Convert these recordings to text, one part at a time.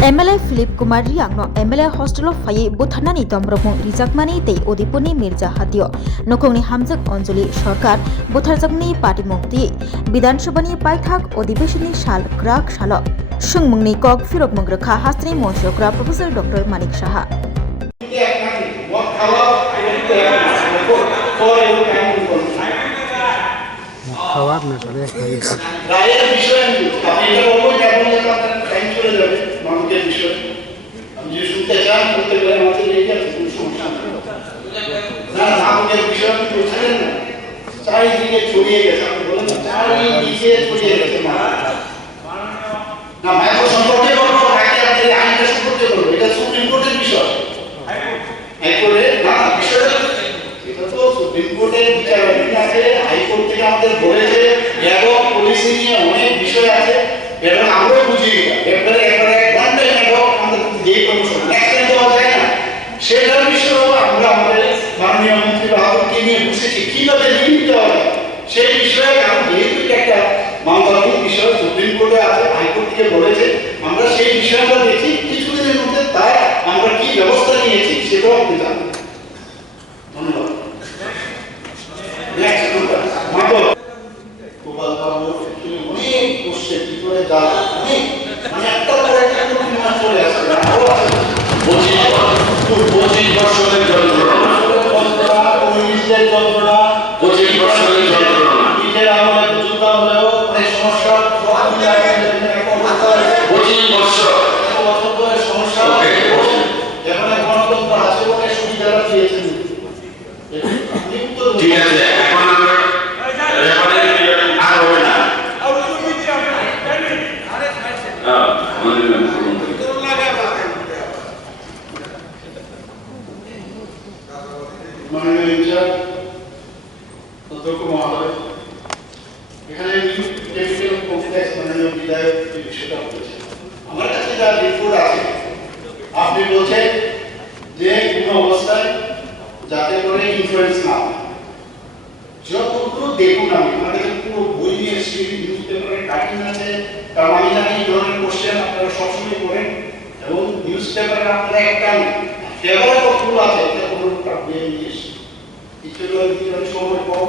MLA Philip Kumar Riangno MLA hostel of Faye Buthanani Tombromung Rijakmani Tei Odipuni Mirza Hadio Nokongni Hamzak Anjali Sarkar Butharjakni Party Mukti Bidan Sabani Paithak Odibeshini Shal Krak Shalo Shungmungni Kok Firok Mungrakha Hastri Monshokra Professor Dr. Manik Shaha খাওয়ার না চলে রায়ের বিষয় আপনি এটা বলবো যে আপনি আপনার টাইম চলে যাবে মানুষের বিষয় আমি যে শুনতে চান করতে পারেন আমাদের লেগে আছে কোনো সমস্যা না আমাদের বিষয় আপনি বলছিলেন না চারিদিকে ছড়িয়ে গেছে আপনি বলেন চারিদিকে ছড়িয়ে গেছে না মাইক্রো সম্পর্কে বলবো নাকি আমাদের আইনটা সম্পর্কে বলবো এটা সুপ্রিম কোর্টের বিষয় হাইকোর্টে না বিষয়টা এটা তো সুপ্রিম কোর্টের বিচারাধীন আছে হাইকোর্ট থেকে আমাদের বলেছে এবং পলিসি নিয়ে অনেক বিষয় আছে এবং আমরাও বুঝি একবারে ঘন্টা এবং আমাদের যে কমিশন নেক্সট টাইম দেওয়া যায় না সেটার বিষয়ে আমরা আমাদের মাননীয় মন্ত্রী বাহাদুরকে নিয়ে বসেছি কিভাবে লিমিট দেওয়া যায় সেই বিষয়ে কারণ যেহেতু একটা মামলাধীন বিষয় সুপ্রিম কোর্টে আছে হাইকোর্ট থেকে বলেছে আমরা সেই বিষয়টা দেখি কিছুদিনের মধ্যে তাই আমরা কি ব্যবস্থা নিয়েছি সেটাও আপনি জানবেন ধন্যবাদ নেক্সট মামলা গোপাল বাবু অনেক কোশ্চেন কি করে যা অনেক মানে একটা পরে একটা কোনো চলে আসে না 25 বছরের যন্ত্রণা কমিউনিস্টের যন্ত্রণা 25 বছরের যন্ত্রণা নিজের আমলে যুদ্ধ হলেও অনেক সমস্যা 25 বছর ধরে সমস্যা এখানে গণতন্ত্র আছে বলে সুবিধাটা পেয়েছেন ঠিক আছে এখন আমরা মাননীয় ইনচার্জ অধ্যক্ষ মহোদয় এখানে ক্যাপিটাল কমপ্লেক্স মাননীয় বিধায়ক এই বিষয়টা বলেছে আমার কাছে যা রিপোর্ট আছে আপনি বলছেন যে কোনো অবস্থায় যাতে করে ইনফ্লুয়েন্স না হয় যতটুকু দেখুন আমি আমাদের পুরো বই নিয়ে এসেছি নিউজ পেপারে কাটিং আছে কারণ আমি জানি এই ধরনের কোশ্চেন আপনারা সবসময় করেন এবং নিউজ পেপারে আপনারা একটা ফেভারে কতগুলো আছে এটা কোনোটা বইয়ে নিয়ে এসেছি সময় কম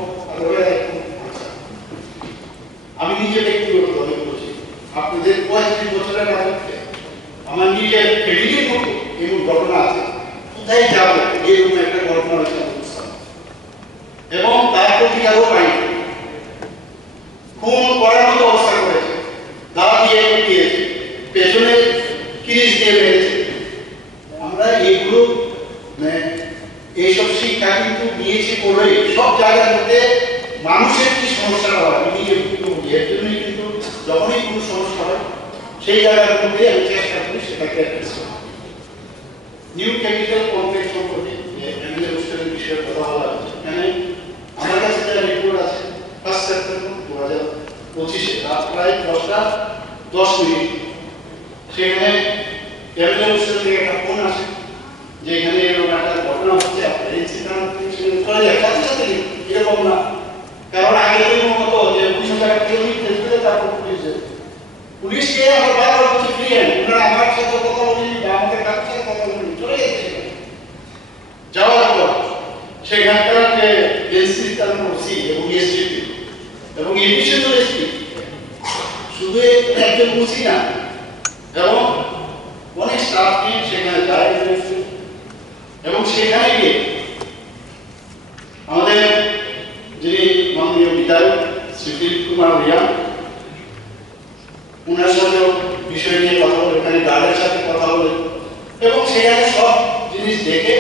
আমি নিজে ব্যক্তিগতভাবে বলছি আপনাদের 35 বছরের রাজত্বে আমার নিজের ফ্যামিলির মতো এমন ঘটনা আছে কোথায় যাবো এরকম একটা ঘটনা রয়েছে এবং তার প্রতিকারও পাইনি খুন করার মতো অবস্থা করেছে দাঁড়া দিয়ে দিয়েছে পেছনে কিরিশ দিয়ে মেরেছে আমরা এইগুলো এইসব শিক্ষা কিন্তু দিয়েছি করে সব জায়গার মধ্যে মানুষের কি সমস্যা হয় আমি নিজে এর জন্যই কিন্তু যখনই কোনো সমস্যা হয় সেই জায়গার মধ্যে আমি চেষ্টা করি সেটাকে অ্যাড্রেস করি নিউ ক্যাপিটাল কমপ্লেক্স সম্পর্কে এমএলএ হোস্টেলের বিষয়ে কথা বলা হচ্ছে এখানে আমার কাছে যারা রিপোর্ট আছে 1 সেপ্টেম্বর 2025 রাত প্রায় 10:10 সেখানে এমএলএ হোস্টেল থেকে একটা ফোন আসে যে এখানে এরকম একটা ঘটনা হচ্ছে আপনার ইনসিডেন্ট চলে যায় সাথে সাথে এরকম না কারণ আগে এরকম মতো যে 20 টাকা কেউ দিতে তারপর পুলিশকে আমরা বারবার বলছি ফিরিয়ে ওনারা আমার সাথে কথা বলেনি বা আমাদের কাছে কথা বলেনি চলে গেছে যাওয়ার পর সেখানকার যে এনসি তার ওসি এবং এসডিপি এবং এডিশনাল এসপি শুধু একজন ওসি না এবং অনেক স্টাফ নিয়ে সেখানে যায় এবং সেখানে গিয়ে আমাদের যিনি মাননীয় বিধায়ক শ্রী ফিলিপ কুমার রিয়াং ওনার সাথে বিষয় নিয়ে কথা বলে এখানে গার্ডের সাথে কথা বলে এবং সেখানে সব জিনিস দেখে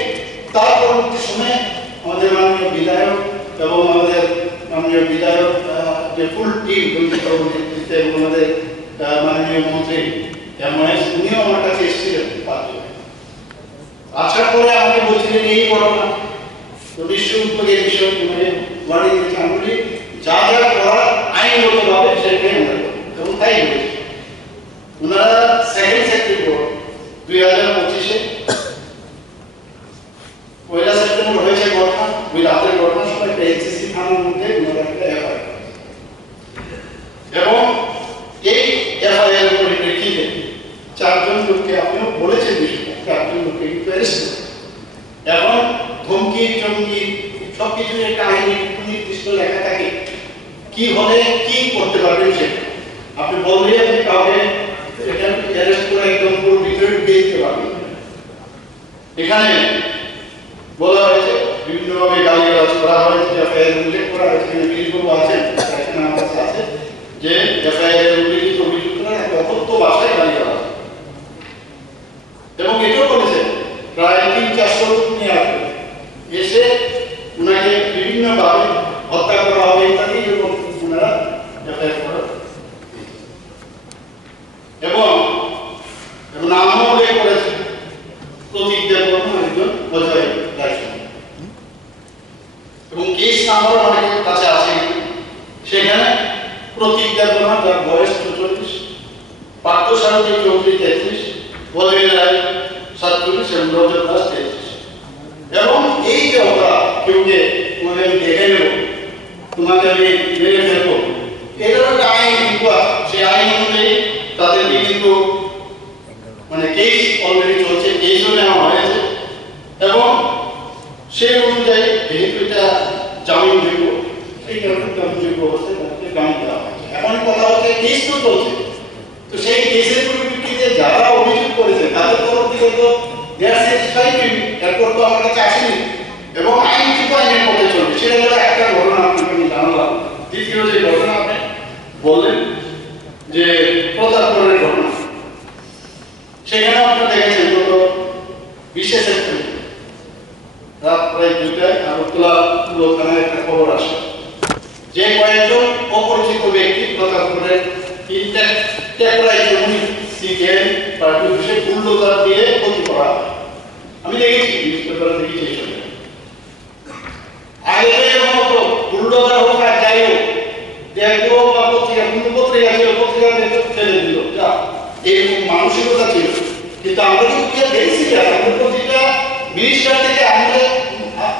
তার পরবর্তী সময়ে আমাদের মাননীয় বিধায়ক এবং আমাদের মাননীয় বিধায়ক যে ফুল টিম নেতৃত্বে এবং আমাদের মাননীয় মন্ত্রী এমএস উনিও আমার কাছে এসেছিলেন আসার পরে আমাকে বলছিলেন এই ঘটনা তো বিশ্ব উদ্যোগের বিষয় ওয়ার্ডে দিয়েছে আমি যা যা করার আইনগতভাবে সেটাই আমরা এবং তাই হয়েছে ওনারা 2 সেপ্টেম্বর 2025 পয়লা সেপ্টেম্বর হয়েছে ঘটনা ওই রাতের ঘটনার সময় একটা এনসিসি থানার মধ্যে ওনারা একটা এফআইআর এবং এই এফআইআর এর পরিপ্রেক্ষিতে 4 জন লোককে আপনিও বলেছেন বিষয়টা, চারজন লোককে কিন্তু অ্যারেস্ট করেছে। এখন ধমকি চমকি সবকিছু একটা আইনি নির্দিষ্ট লেখা থাকে, কি হলে কি করতে পারবেন সেটা আপনি বললে আপনি কাউকে এটা অ্যারেস্ট করে একদম পুরো ভিতরে ঢুকিয়ে দিতে পারবেন। এখানে বলা হয়েছে বিভিন্নভাবে গালিগালাজ করা হয়েছে, এফআইআর উল্লেখ করা হয়েছে, পুলিশবাবু আছেন এখানে আমার কাছে আছে যে এফআইআর উল্লেখিত অভিযুক্তরা একটা অকথ্য ভাষায় গালিগালাজ এবং এটাও বলেছে প্রায় 300-400 লোক নিয়ে আসবে, এসে ওনাকে বিভিন্নভাবে হত্যা করা হবে ইত্যাদি এরকম ওনারা এফআইআর করা এবং নামও উল্লেখ করেছে প্রতীক দেববর্মা একজন অজয় রায়চৌধুরী এবং কেস নাম্বার অনেকের কাছে আছে। সেখানে প্রতীক দেববর্মা যার বয়স 44, পার্থসারথী চৌধুরী 33, বলবীর রায় 47 এবং রজত দাস 33। এবং এই যে ওরা কেউকে তোমাকে আমি দেখে নেব, তোমাকে আমি মেরে ফেলবো, এটার একটা আইন কিন্তু সেই আইন অনুযায়ী তাদেরকে কিন্তু মানে কেস অলরেডি চলছে, কেসও নেওয়া হয়েছে এবং সেই অনুযায়ী যেহেতু এটা জামিনযোগ্য, সেই কারণে জামিনযোগ্য অবস্থায় তাদেরকে জামিন দেওয়া হয়েছে। এখন কথা হচ্ছে কেস তো চলছে, তো সেই কেসের পরিপ্রেক্ষিতে যারা অভিযোগ করেছে তাদের তরফ থেকে তো এরপর তো আমার কাছে আসেনি এবং আইন কিন্তু আইনের পথে চলবে। সেটা হলো একটা ঘটনা আপনাকে আমি জানালাম। দ্বিতীয় যে ঘটনা আপনি বললেন যে প্রতাপগড়ের ঘটনা, সেখানে আপনারা দেখেছেন গত 20শে সেপ্টেম্বর রাত প্রায় 2টায় আগরতলা পুরো থানায় একটা খবর আসে যে কয়েকজন অপরিচিত ব্যক্তি প্রতাপগড়ের সিকেন পার্টি অফিসে বুলডোজার দিয়ে ক্ষতি করা হয়। আমি দেখেছি নিউজপেপারে দেখেছি এই সময় আগে এরকম হতো বুলডোজার হোক আর যাই হোক দেখবো বা পত্রিকা কোনো পত্রিকা ছিল পত্রিকা দেখে ফেলে দিল যা এরকম মানসিকতা ছিল। কিন্তু আমরা কিন্তু দেখছি আমাদের প্রতিটা মিনিস্টার থেকে আমাদের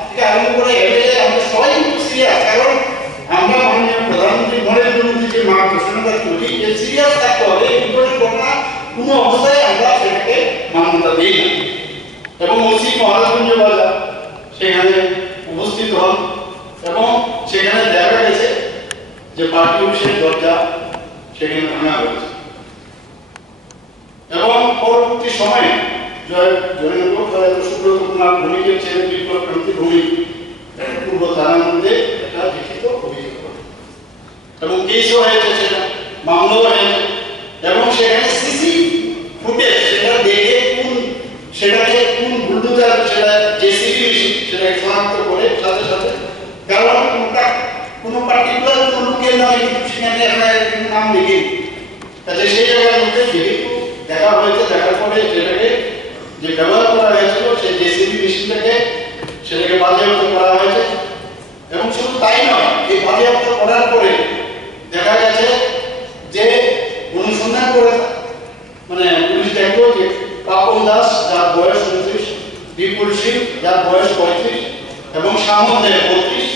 থেকে আরম্ভ করে এমএলএ আমরা সবাই কিন্তু সিরিয়াস, কারণ আমরা মাননীয় প্রধানমন্ত্রী নরেন্দ্র মোদী যে মার্গদর্শনটা করি যে সিরিয়াস থাকতে হবে, এই ধরনের ঘটনা কোনো অবস্থায় আমরা সেটাকে মান্যতা দিই না। এবং ওসি মহারাজগঞ্জ বাজার সেখানে উপস্থিত হন এবং সেখানে দেখা গেছে যে পার্টি অফিসের দরজা সেখানে ভাঙা হয়েছে এবং পরবর্তী সময়ে সুব্রত কুমার ভূমিকের ছেলে বিপ্লবক্রান্তি ভূমিক পূর্ব থানার মধ্যে একটা লিখিত অভিযোগ করে এবং কেসও হয়েছে, সেটা মামলাও হয়েছে এবং সেখানে সিসি ফুটেজ সেটা দেখে সেটাকে কোন বুলডোজার সেটা জেসিবি সেটাকে শনাক্ত করে সাথে সাথে, কারণ কোনো পার্টিকুলার কোনো লোকের নামে কিন্তু সেখানে আপনার নাম লিখে তাহলে সেই জায়গার মধ্যে যেহেতু দেখা হয়েছে, দেখার পরে যেটাকে যে ব্যবহার করা হয়েছিল সেই জেসিবি মেশিনটাকে সেটাকে বাজেয়াপ্ত করা হয়েছে এবং শুধু তাই নয়, এই বাজেয়াপ্ত করার পরে দেখা গেছে যে অনুসন্ধান করে মানে পুলিশ দেখলো যে পাপন দাস যার বয়স 29, বিপুল সিং যার বয়স 35 এবং সামনে 32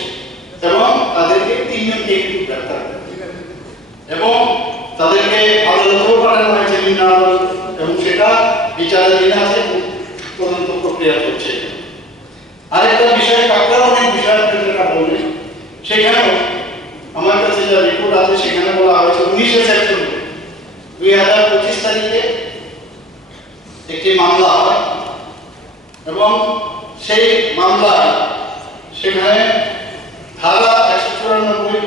এবং তাদেরকে 3 জনকে কিন্তু গ্রেফতার করে এবং তাদেরকে আদালতেও পাঠানো হয়েছে নিম্ন আদালত এবং সেটা বিচারাধীন আছে, তদন্ত প্রক্রিয়া চলছে। আরেকটা বিষয় কাকরাবনের বিষয় যেটা বললেন, সেখানেও আমার কাছে যা রিপোর্ট আছে সেখানে বলা হয়েছে 19শে সেপ্টেম্বর 2025 তারিখে একটি মামলা হয় এবং সেই মামলা সেখানে ধারা 194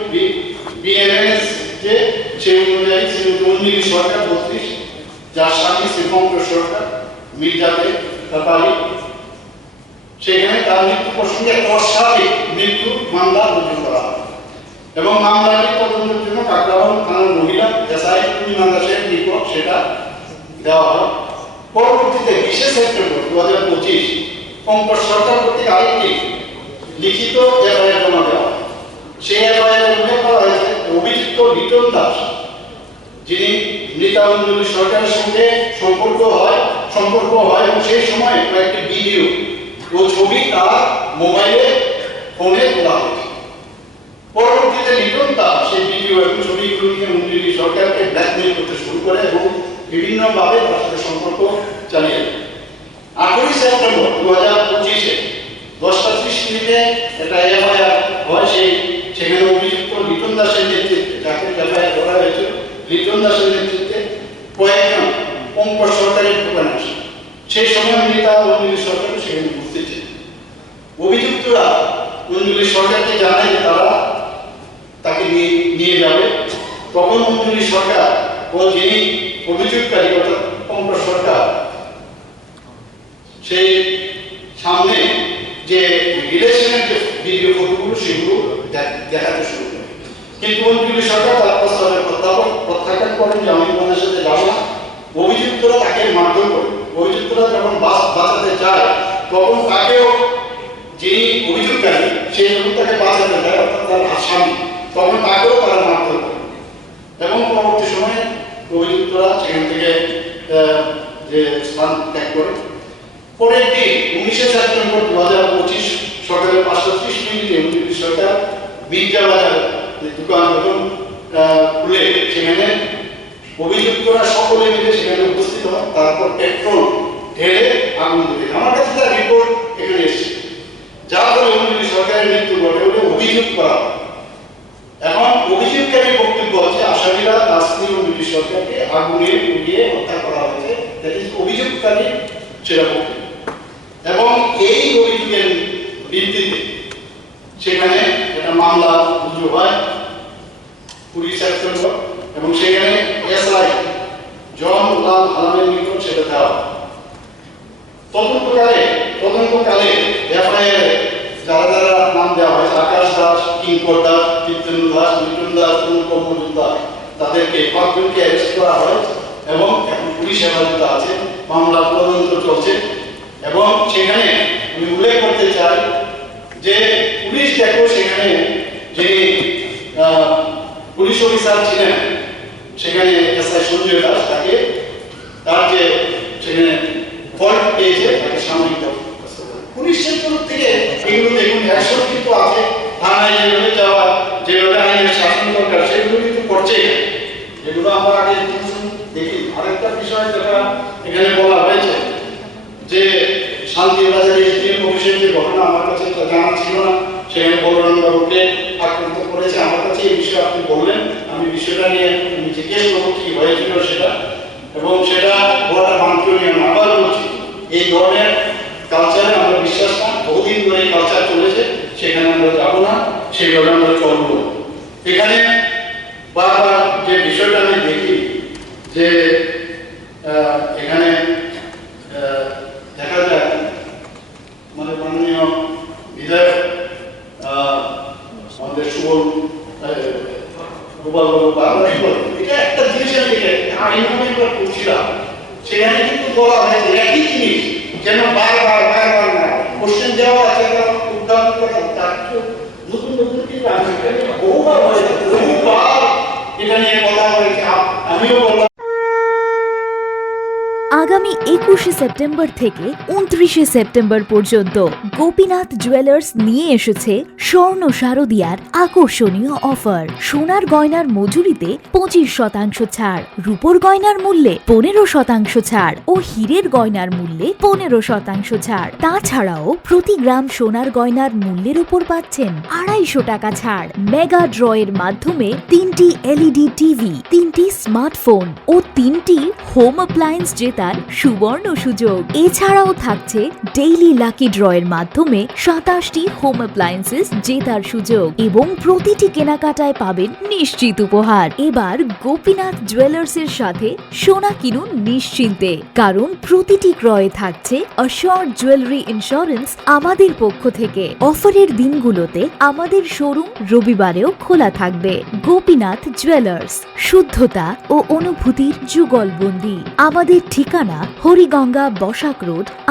বিএনএস যে সেই অনুযায়ী শ্রী সরকার 32 যার স্বামী শ্রীপঙ্কর সরকার মির্জাতে তাপালি সেখানে তার মৃত্যু প্রসঙ্গে একটা অস্বাভাবিক মৃত্যু মামলা রুজু করা হয় এবং মামলাটি তদন্তের জন্য কাকরাবন থানার মহিলা এসআই পূর্ণিমা দাসের নিকট সেটা দেওয়া হয়। পরবর্তীতে 20শে সেপ্টেম্বর 2025 পঙ্কজ সরকার কর্তৃক আরেকটি লিখিত এফআইআর জমা দেওয়া হয়। সেই এফআইআর উল্লেখ করা হয়েছে অভিযুক্ত লিটন দাস, যিনি মৃতাঞ্জলি সরকারের সঙ্গে সম্পর্ক হয় এবং সেই সময় কয়েকটি ভিডিও ও ছবি তার মোবাইলে ফোনে তোলা হয়েছে। পরবর্তীতে লিটন দাস সেই ভিডিও এবং ছবিগুলো নিয়ে মন্ত্রী সরকারকে ব্ল্যাকমেইল করতে শুরু করে এবং বিভিন্নভাবে তার সাথে সম্পর্ক চালিয়ে যায়। 8ই সেপ্টেম্বর 2025-এ 10:30 একটা এফআইআর হয়, সেখানে অভিযুক্ত লিটন দাসের নেতৃত্বে, যাকে এফআইআর করা হয়েছিল, লিটন দাসের নেতৃত্বে কয়েকজন পঙ্কজ সরকারের দোকানে আসে। সেই সময় মৃতা অঞ্জলি সরকার সেখানে উপস্থিত ছিলেন। অভিযুক্তরা অঞ্জলি সরকারকে জানায় যে তারা তাকে নিয়ে যাবে। তখন অঞ্জলি সরকার ও যিনি অভিযোগকারী অর্থাৎ পঙ্কজ সরকার সেই সামনে যে রিলেশনের যে ভিডিও ফটোগুলো সেগুলো দেখাতে শুরু করে। কিন্তু অঞ্জলি সরকার তার প্রস্তাবের প্রত্যাখ্যান করেন যে আমি তোমাদের সাথে যাবো না। অভিযুক্তরা তাকে মারধর করে। অভিযুক্তরা যখন বাঁচাতে চায় তখন তাকেও, যিনি অভিযোগকারী সেই যখন তাকে বাঁচাতে যায় অর্থাৎ তার আসামি, তখন তাকেও তারা মারধর করে এবং পরবর্তী সময়ে অভিযুক্তরা সেখান থেকে যে স্থান ত্যাগ করে। পরের দিন 19শে সেপ্টেম্বর 2025 সকালে 5:30 অঞ্জলি সরকার মির্জা বাজার দোকান যখন খুলে সেখানে অভিযুক্তরা সকলে মিলে সেখানে উপস্থিত হয়। তারপর পেট্রোল ঢেলে আগুন ধরে। আমার কাছে তার রিপোর্ট এখানে এসেছে, যা ফলে অঞ্জলি সরকারের মৃত্যু ঘটে বলে অভিযোগ করা হয়। এখন অভিযোগকারী বক্তব্য হচ্ছে আসামিরা তার স্ত্রী অঞ্জলি সরকারকে আগুনে পুড়িয়ে হত্যা করা হয়েছে, অভিযোগকারী সেটা বক্তব্য। এবং এই অভিযোগের ভিত্তিতে সেখানে একটা মামলা রুজু হয় 20 সেপ্টেম্বর এবং সেখানে এসআই জন লাল আলমের নিকট সেটা দেওয়া হয়। তদন্তকালে এফআইআর যারা নাম দেওয়া হয়, আকাশ দাস, কিঙ্কর দাস, কীর্তন দাস, লিটন দাস, অনুপম মজুমদার, তাদেরকে 5 জনকে অ্যারেস্ট করা হয় এবং এখন পুলিশ হেফাজতে আছে, মামলার তদন্ত চলছে। এবং সেখানে আমি উল্লেখ করতে চাই যে পুলিশ দেখো সেখানে যিনি পুলিশ অফিসার ছিলেন সেখানে এসআই সঞ্জয় দাস, তাকে তার যে সেখানে ফল্ট পেয়েছে তাকে সাময়িক পুলিশের তরফ থেকে এগুলো দেখুন অ্যাকশন কিন্তু আছে। থানায় যেভাবে যাওয়া, যেভাবে আইনের শাসন দরকার সেগুলো কিন্তু করছে। এগুলো আমরা আগে দেখি। আরেকটা বিষয় যেটা এখানে বলা হয়েছে যে শান্তিবাজারে এসডিএম অফিসের যে ঘটনা, আমার কাছে জানা ছিল না, সেখানে বলরাম বাবুকে আক্রান্ত করেছে। আমার কাছে এই বিষয়ে আপনি বললেন, আমি বিষয়টা নিয়ে জিজ্ঞেস করবো কি হয়েছিল সেটা, এবং সেটা বড়টা বাঞ্ছনীয় না। আবার বলছি, এই ধরনের কালচারে আমরা বিশ্বাস না। বহুদিন ধরে এই কালচার চলেছে, সেখানে আমরা যাবো না, সেইভাবে আমরা চলবো। এখানে বারবার যে বিষয়টা আমি দেখি যে এখানে দেখা যায় মানে মাননীয় বিধায়ক আমাদের এটা একটা জিনিস আমি আইন করছিলাম, সেখানে কিন্তু বলা হয়েছে একই জিনিস যেন বারবার না কোশ্চেন দেওয়া আছে, নতুন নতুন কিন্তু বহুবার হয়েছে, বহুবার এটা নিয়ে কথা হয়েছে। আমিও বললাম আগামী 21শে সেপ্টেম্বর থেকে 29শে সেপ্টেম্বর পর্যন্ত গোপীনাথ জুয়েলার্স নিয়ে এসেছে স্বর্ণ শারদিয়ার আকর্ষণীয় অফার। সোনার গয়নার মজুরিতে 25% ছাড়, রূপোর গয়নার মূল্যে 15% ছাড় ও হীরের গয়নার মূল্যে 15% ছাড়। তাছাড়াও প্রতি গ্রাম সোনার গয়নার মূল্যের উপর পাচ্ছেন 250 টাকা ছাড়। মেগা ড্রয়ের মাধ্যমে 3টি এলইডি টিভি, 3টি স্মার্টফোন ও 3টি হোম অ্যাপ্লায়েন্স জেতার সুবর্ণ সুযোগ। এছাড়াও থাকছে ডেইলি লাকি ড্রয়ের মাধ্যমে 27টি হোম অ্যাপ্লায়েন্সেস জেতার সুযোগ এবং প্রতিটি কেনাকাটায় পাবেন নিশ্চিত উপহার। এবার গোপীনাথ জুয়েলার্সের সাথে সোনা কিনুন নিশ্চিন্তে, কারণ প্রতিটি ক্রয়ে থাকছে অ্যাশিওরড জুয়েলারি ইন্স্যুরেন্স আমাদের পক্ষ থেকে। অফারের দিনগুলোতে আমাদের শোরুম রবিবারেও খোলা থাকবে। গোপীনাথ জুয়েলার্স, শুদ্ধতা ও অনুভূতির যুগলবন্দি। আমাদের ঠিকানা হরিগঙ্গা বসাক রোড,